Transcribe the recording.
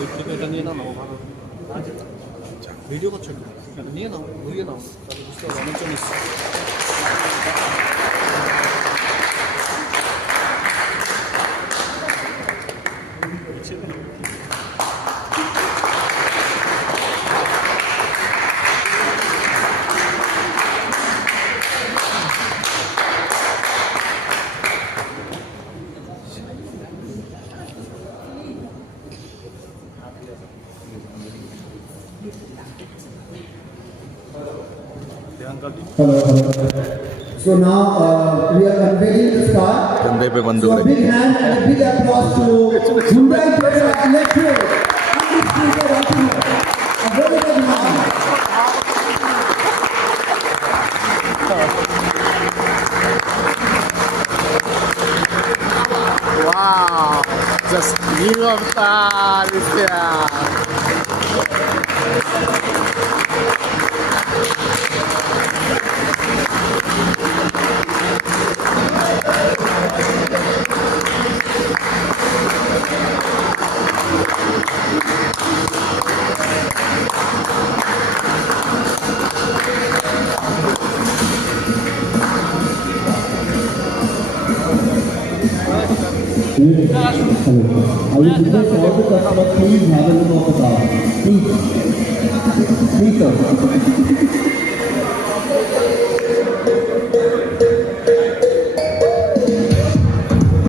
ওই থেকে এটা নিয়ে নাও না ভালো ভিডিও করছো এটা নিয়ে নাও ঘুরিয়ে নাও তাহলে বুঝতে হবে অনেকজন এসছে Hello. So now we are unveiling the star. So a big hand and a big applause to Hyundai Toyota Electric and the speaker Ultimate. A very big hand. Wow, just beautiful, Lucia. I will request all the customers, please have a look at the car. Please, sir.